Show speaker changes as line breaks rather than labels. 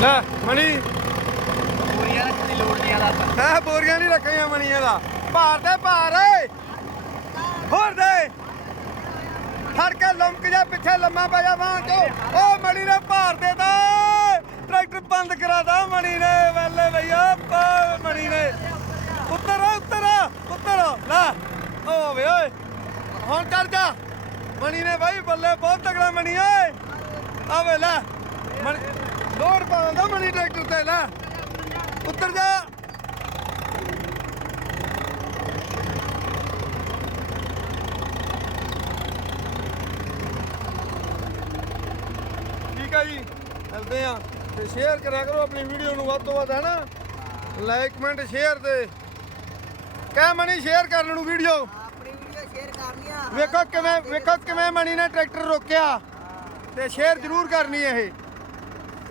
ਲੈ ਮਣੀ
ਪੂਰੀਆਂ ਰੱਖਣ ਦੀ ਲੋੜ ਨਹੀਂ ਆਦਾ
ਹੈ ਬੋਰੀਆਂ ਨਹੀਂ ਰੱਖੀਆਂ ਮਣੀਆਂ ਦਾ। ਭਾਰ ਦੇ ਭਾਰ ਹੋਰ ਦੇ। ਫੜ ਕੇ ਲੰਮਕ ਜਾ ਪਿੱਛੇ ਲੰਮਾ ਪੈ ਜਾ ਵਾਂ ਚੋ। ਓ ਮਣੀ ਨੇ ਭਾਰ ਦੇ ਤਾ। ਟਰੈਕਟਰ ਬੰਦ ਕਰਾਦਾ ਮਣੀ ਨੇ। ਵੇਲੇ ਭਈਆ ਪਾ ਮਣੀ ਨੇ। ਉੱਤਰ ਉੱਤਰ ਉੱਤਰ। ਲੈ ਓ ਵੇ ਓਏ। ਹੁਣ ਕਰ ਜਾ। ਮਣੀ ਨੇ ਬਾਈ ਬੱਲੇ ਬਹੁਤ ਤਗੜਾ ਮਣੀ ਓਏ ਆ ਵੇ ਲੈ। ਮਣੀ ਲੋੜ ਪਾਉਂਦਾ ਮਣੀ ਟਰੈਕਟਰ ਤੇ ਲੈ। ਉੱਤਰ ਜਾ। ਠੀਕ ਆ ਜੀ ਮਿਲਦੇ ਆ। ਤੇ ਸ਼ੇਅਰ ਕਰਿਆ ਕਰੋ ਆਪਣੀ ਵੀਡੀਓ ਨੂੰ ਵੱਧ ਤੋਂ ਵੱਧ ਹੈ ਨਾ ਲਾਈਕ ਕਮੈਂਟ ਸ਼ੇਅਰ ਤੇ। ਕਹਿ ਮਣੀ ਸ਼ੇਅਰ ਕਰਨ ਨੂੰ ਵੀਡੀਓ
ਆਪਣੀ ਵੀਡੀਓ ਸ਼ੇਅਰ ਕਰਨੀ ਆ।
ਵੇਖੋ ਕਿਵੇਂ ਵੇਖੋ ਕਿਵੇਂ ਮਣੀ ਨੇ ਟਰੈਕਟਰ ਰੋਕਿਆ। ਤੇ ਸ਼ੇਅਰ ਜ਼ਰੂਰ ਕਰਨੀ ਇਹ।